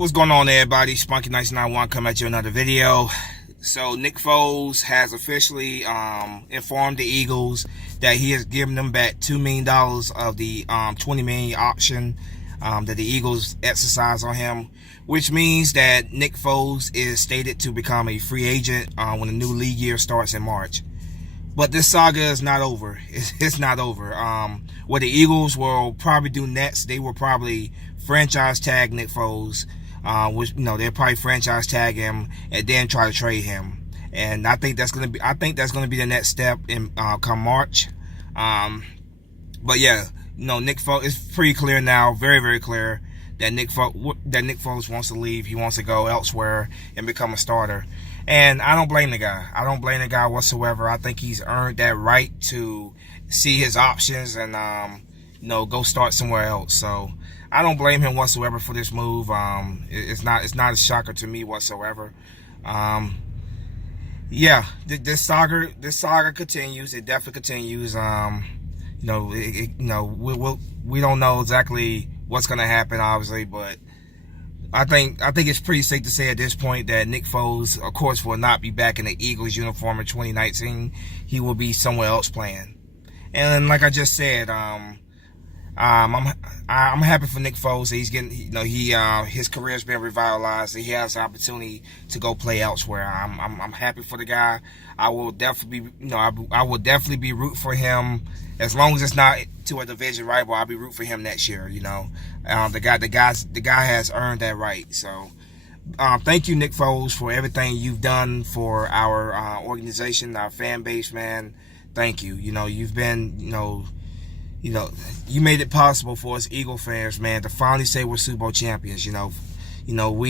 What's going on, everybody? Spunky1991 coming at you another video. So Nick Foles has officially informed the Eagles that he has given them back $2 million of the $20 million option that the Eagles exercised on him, which means that Nick Foles is stated to become a free agent when the new league year starts in March. But this saga is not over. It's not over. What the Eagles will probably do next, they will probably franchise tag Nick Foles. Which, they'll probably franchise tag him and then try to trade him. And I think that's gonna be the next step in come March. But yeah, Nick Foles, it's pretty clear now, very, very clear that Nick Foles wants to leave. He wants to go elsewhere and become a starter. And I don't blame the guy. I don't blame the guy whatsoever. I think he's earned that right to see his options and go start somewhere else. So I don't blame him whatsoever for this move. It's not a shocker to me whatsoever. Yeah, this saga continues. It definitely continues. We don't know exactly what's gonna happen, obviously, but I think it's pretty safe to say at this point that Nick Foles, of course, will not be back in the Eagles uniform in 2019. He will be somewhere else playing. And like I just said, I'm happy for Nick Foles. He's getting, his career's been revitalized. He has the opportunity to go play elsewhere. I'm happy for the guy. I will definitely be, I will definitely be rooting for him as long as it's not to a division rival. I'll be rooting for him next year. The guy has earned that right. So, thank you, Nick Foles, for everything you've done for our organization, our fan base, man. Thank you. You've been, you made it possible for us Eagle fans, man, to finally say we're Super Bowl champions. We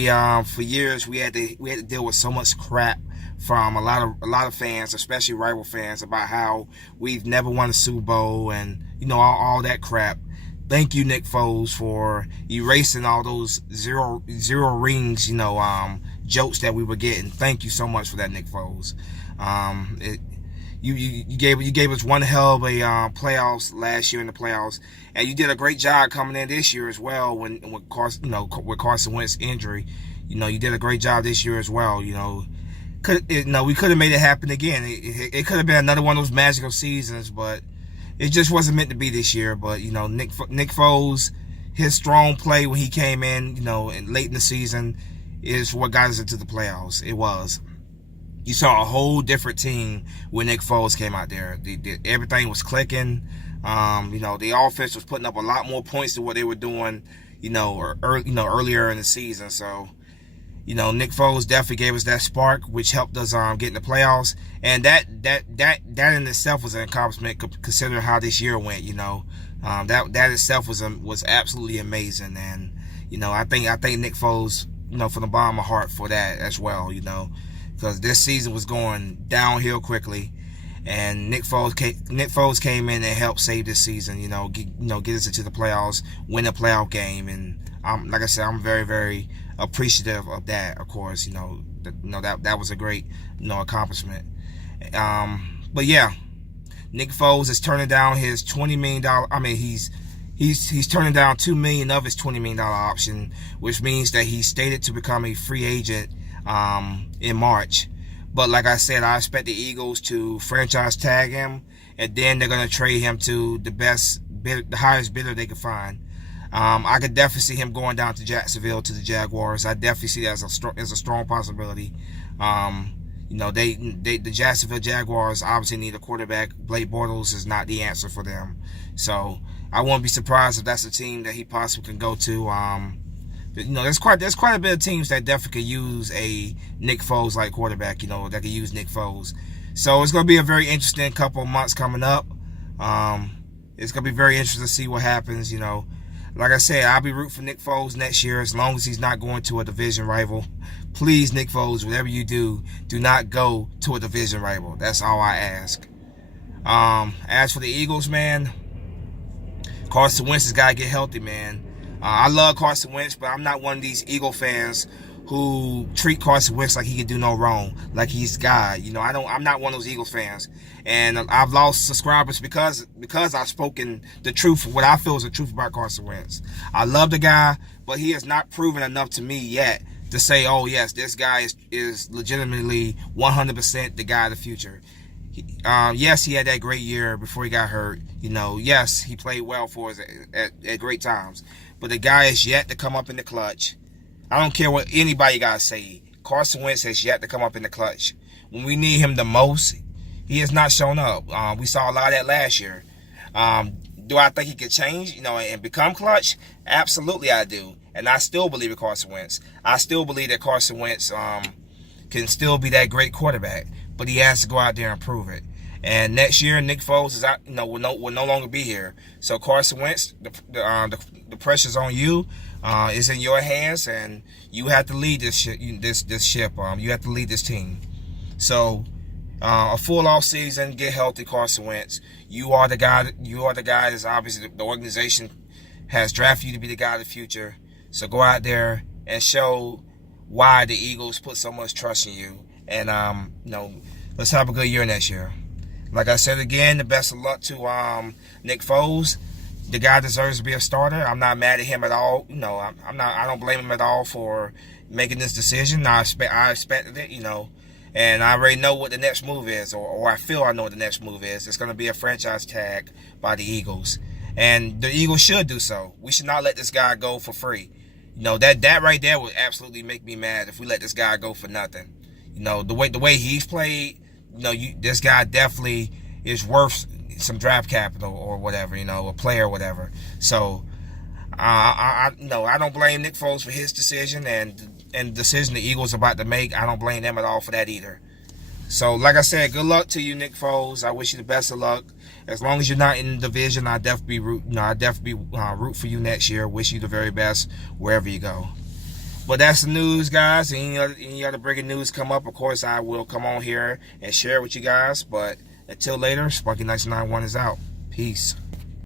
for years we had to deal with so much crap from a lot of fans, especially rival fans, about how we've never won a Super Bowl and all that crap. Thank you, Nick Foles, for erasing all those zero rings, jokes that we were getting. Thank you so much for that, Nick Foles. You gave us one hell of a playoffs last year in the playoffs, and you did a great job coming in this year as well. With Carson Wentz's injury, you did a great job this year as well. We could have made it happen again. It could have been another one of those magical seasons, but it just wasn't meant to be this year. But Nick Foles, his strong play when he came in, and late in the season, is what got us into the playoffs. It was. You saw a whole different team when Nick Foles came out there. Everything was clicking. The offense was putting up a lot more points than what they were doing, earlier in the season. So, Nick Foles definitely gave us that spark, which helped us get in the playoffs. And that in itself was an accomplishment, considering how this year went. That itself was absolutely amazing. And I thank Nick Foles, from the bottom of my heart for that as well. Because this season was going downhill quickly, and Nick Foles came in and helped save this season. Get us into the playoffs, win a playoff game, and like I said, I'm very, very appreciative of that. Of course, that was a great accomplishment. But yeah, Nick Foles is turning down his $20 million. I mean, he's turning down $2 million of his $20 million option, which means that he's stated to become a free agent in March. But like I said, I expect the Eagles to franchise tag him, and then they're going to trade him to the highest bidder they can find. I could definitely see him going down to Jacksonville, to the Jaguars. I definitely see that as a strong possibility. The Jacksonville Jaguars obviously need a quarterback. Blake Bortles is not the answer for them. So I won't be surprised if that's a team that he possibly can go to. There's quite a bit of teams that definitely could use a Nick Foles like quarterback, that could use Nick Foles. So it's going to be a very interesting couple of months coming up. It's going to be very interesting to see what happens. Like I said, I'll be rooting for Nick Foles next year as long as he's not going to a division rival. Please, Nick Foles, whatever you do not go to a division rival. That's all I ask. As for the Eagles, man, Carson Wentz has got to get healthy, man. I love Carson Wentz, but I'm not one of these Eagle fans who treat Carson Wentz like he can do no wrong, like he's God. You know, I'm not one of those Eagles fans, and I've lost subscribers because I've spoken the truth, what I feel is the truth about Carson Wentz. I love the guy, but he has not proven enough to me yet to say, oh yes, this guy is legitimately 100% the guy of the future. Yes, he had that great year before he got hurt. You know, yes, he played well for us at great times, but the guy is yet to come up in the clutch. I don't care what anybody got to say. Carson Wentz has yet to come up in the clutch. When we need him the most, he has not shown up. We saw a lot of that last year. Do I think he could change, and become clutch? Absolutely, I do. And I still believe in Carson Wentz. I still believe that Carson Wentz can still be that great quarterback, but he has to go out there and prove it. And next year, Nick Foles is out, will no longer be here. So Carson Wentz, the pressure's on you. It's in your hands, and you have to lead this ship. You have to lead this team. So a full off season, get healthy, Carson Wentz. You are the guy. You are the guy that's obviously the organization has drafted you to be the guy of the future. So go out there and show why the Eagles put so much trust in you. And let's have a good year next year. Like I said again, the best of luck to Nick Foles. The guy deserves to be a starter. I'm not mad at him at all. I don't blame him at all for making this decision. I expected it, and I already know what the next move is, or I feel I know what the next move is. It's going to be a franchise tag by the Eagles, and the Eagles should do so. We should not let this guy go for free. That right there would absolutely make me mad if we let this guy go for nothing. The way he's played, this guy definitely is worth some draft capital or whatever, a player or whatever. So I don't blame Nick Foles for his decision and the decision the Eagles are about to make. I don't blame them at all for that either. So like I said, good luck to you, Nick Foles. I wish you the best of luck. As long as you're not in the division, I definitely root for you next year. Wish you the very best wherever you go. But that's the news, guys. Any other breaking news come up, of course, I will come on here and share it with you guys. But until later, Spunky 1991 is out. Peace.